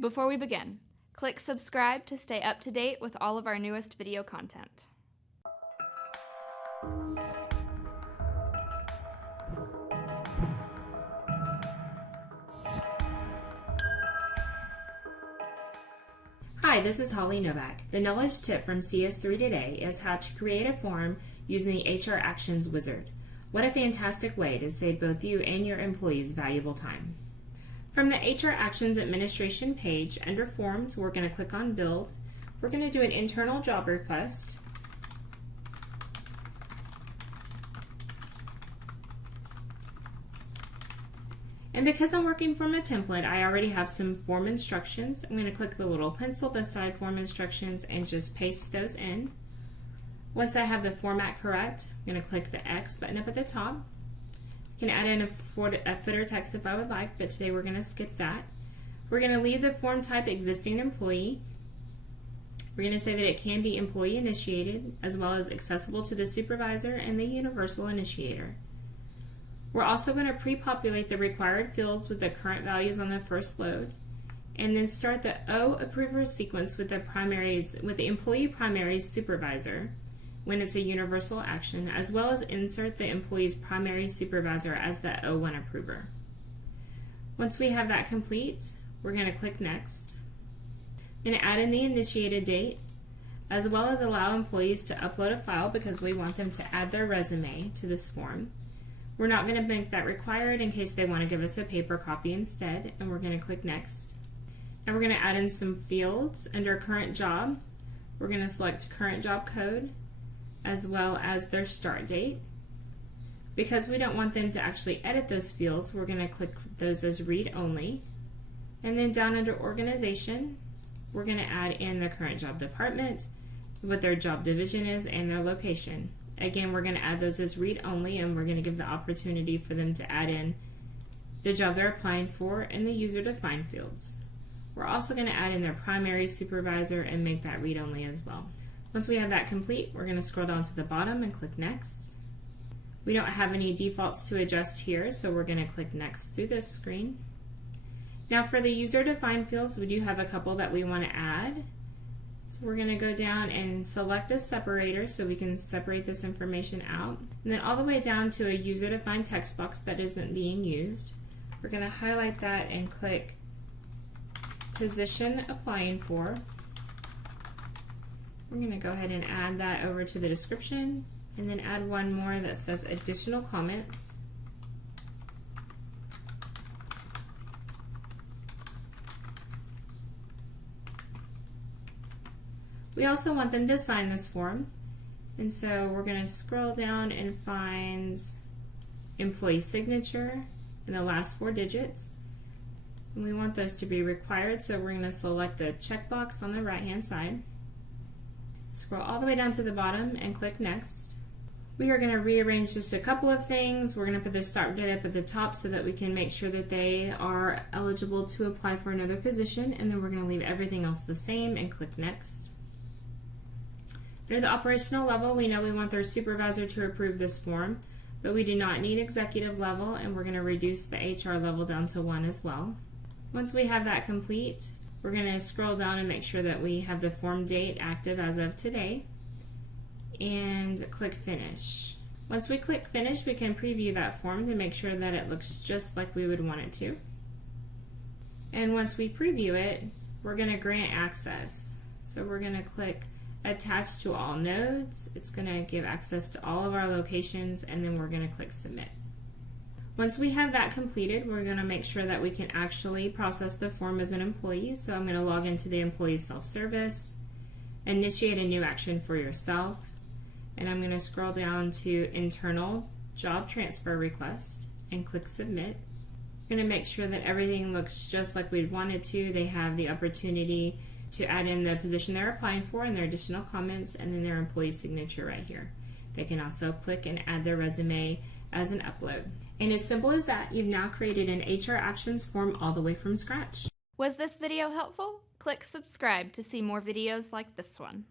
Before we begin, click subscribe to stay up to date with all of our newest video content. Hi, this is Holly Novak. The knowledge tip from CS3 today is how to create a form using the HR Actions wizard. What a fantastic way to save both you and your employees valuable time. From the HR Actions administration page, under Forms, we're going to click on Build. We're going to do an internal job request. And because I'm working from a template, I already have some form instructions. I'm going to click the little pencil beside form instructions and just paste those in. Once I have the format correct, I'm going to click the X button up at the top. You can add in a footer text if I would like, but today we're going to skip that. We're going to leave the form type existing employee. We're going to say that it can be employee initiated, as well as accessible to the supervisor and the universal initiator. We're also going to pre-populate the required fields with the current values on the first load, and then start the O approver sequence with the employee primary supervisor when it's a universal action, as well as insert the employee's primary supervisor as the O1 approver. Once we have that complete, we're going to click Next. I'm going to add in the initiated date, as well as allow employees to upload a file because we want them to add their resume to this form. We're not going to make that required in case they want to give us a paper copy instead, and we're going to click Next. Now we're going to add in some fields under Current Job. We're going to select Current Job Code, as well as their start date. Because we don't want them to actually edit those fields, we're going to click those as Read Only. And then down under Organization, we're going to add in the current job department, what their job division is, and their location. Again, we're going to add those as Read Only, and we're going to give the opportunity for them to add in the job they're applying for and the user-defined fields. We're also going to add in their primary supervisor and make that Read Only as well. Once we have that complete, we're going to scroll down to the bottom and click Next. We don't have any defaults to adjust here, so we're going to click Next through this screen. Now for the user-defined fields, we do have a couple that we want to add. So we're going to go down and select a separator so we can separate this information out. And then all the way down to a user-defined text box that isn't being used. We're going to highlight that and click Position Applying For. We're going to go ahead and add that over to the description, and then add one more that says Additional Comments. We also want them to sign this form, and so we're going to scroll down and find employee signature and the last 4 digits. And we want those to be required, so we're going to select the checkbox on the right hand side. Scroll all the way down to the bottom and click Next. We are going to rearrange just a couple of things. We're going to put the start date up at the top so that we can make sure that they are eligible to apply for another position, and then we're going to leave everything else the same and click Next. Under the operational level, we know we want their supervisor to approve this form, but we do not need executive level, and we're going to reduce the HR level down to 1 as well. Once we have that complete, we're going to scroll down and make sure that we have the form date active as of today, and click Finish. Once we click Finish, we can preview that form to make sure that it looks just like we would want it to. And once we preview it, we're going to grant access. So we're going to click Attach to All Nodes. It's going to give access to all of our locations, and then we're going to click Submit. Once we have that completed, we're going to make sure that we can actually process the form as an employee. So I'm going to log into the employee self-service, initiate a new action for yourself, and I'm going to scroll down to Internal Job Transfer Request and click Submit. I'm going to make sure that everything looks just like we'd want it to. They have the opportunity to add in the position they're applying for and their additional comments, and then their employee signature right here. They can also click and add their resume as an upload. And as simple as that, you've now created an HR Actions form all the way from scratch. Was this video helpful? Click subscribe to see more videos like this one.